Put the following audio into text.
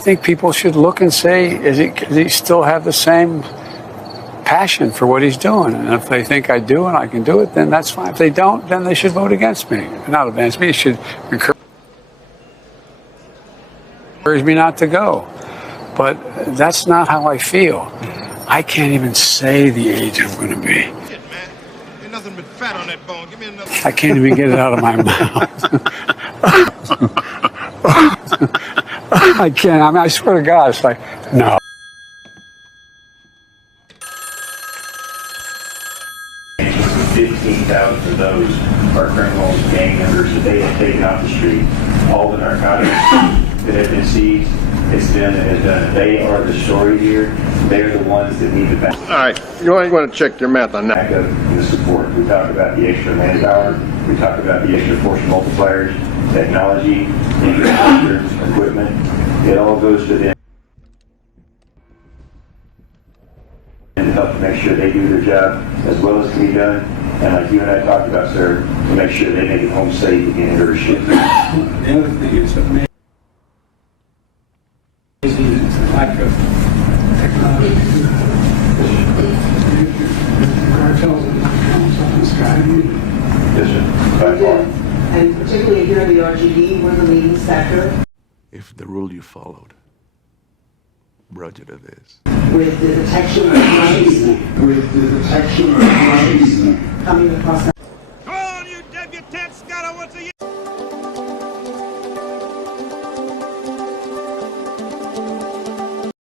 think people should look and say, does he still have the same passion for what he's doing? And if they think I do and I can do it, then that's fine. If they don't, then they should vote against me. Not against me, it should encourage me not to go. But that's not how I feel. I can't even say the age I'm going to be. Shit, man. Ain't nothing but fat on that bone. Give me another. I can't even get it out of my mouth. I can't. I mean, I swear to God, it's like, no. $15,000 of those are criminals, gang members that they have taken off the street. All the narcotics that have been seized, it's them that has done it. They are the story here. They're the ones that need the back. All right, you want to check your math on that. Back up the support. We talk about the extra manpower. We talk about the extra force multipliers, technology, infrastructure, equipment. It all goes to them to help make sure they do their job as well as can be done. And like you and I talked about, sir, to make sure they make it home safe again in their ship. The other thing is amazing is the lack of technology. Cartels and something's driving you. Yes, sir. By far. And particularly here in the RGD, we're the leading sector. If the rule you followed, Roger it is. With the detection of drugs coming across that.